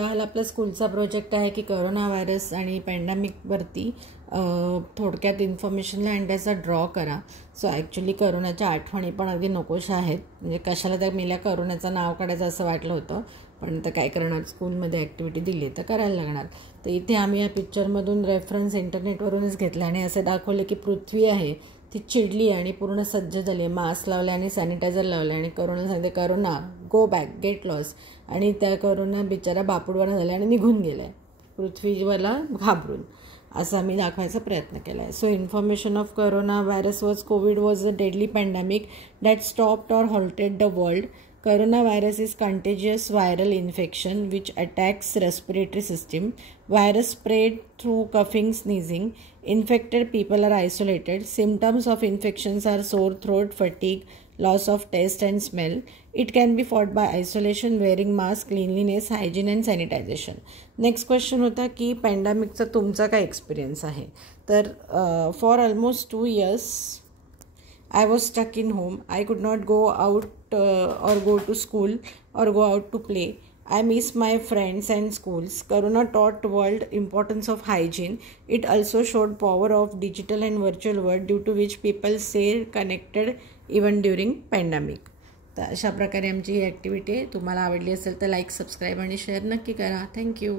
हाल आपला स्कूलचा प्रोजेक्ट आहे की कोरोना व्हायरस आणि पॅन्डेमिकवरती थोडक्यात इन्फॉर्मेशन आणि त्याचा ड्रॉ करा. सो ॲक्च्युली कोरोनाच्या आठवणी पण अगदी नकोशा आहेत. म्हणजे कशाला त्या मेल्या कोरोनाचं नाव काढायचं असं वाटलं होतं, पण तर काय करणार, स्कूलमध्ये ॲक्टिव्हिटी दिली तर करायला लागणार. तर इथे आम्ही या पिक्चरमधून रेफरन्स इंटरनेटवरूनच घेतला आणि असे दाखवले की पृथ्वी आहे ती चिडली आणि पूर्ण सज्ज झाली. मास्क लावले आणि सॅनिटायझर लावले आणि करोना सांगते, corona go back, get lost. आणि त्या करोना बिचारा बापूडवाना झाला आणि निघून गेलाय पृथ्वीवरला घाबरून, असं आम्ही दाखवायचा प्रयत्न केला आहे. So information of corona virus Covid was a deadly pandemic that stopped or halted the world. Coronavirus is contagious viral infection which attacks respiratory system. Virus spread through coughing, sneezing. Infected people are isolated. Symptoms of infections are sore throat, fatigue, loss of taste and smell. It can be fought by isolation, wearing mask, cleanliness, hygiene and sanitization. Next question होता की पॅन्डेमिकचा तुमचा काय experience आहे. तर for almost 2 years I was stuck in home. I could not go out or go to school or go out to play. I miss my friends and schools. Corona taught world importance of hygiene. It also showed power of digital and virtual world due to which people stay connected even during pandemic. तर अशा प्रकारे आमची ही activity आहे. तुम्हाला आवडली असेल तर like, subscribe आणि शेअर नक्की करा. थँक्यू.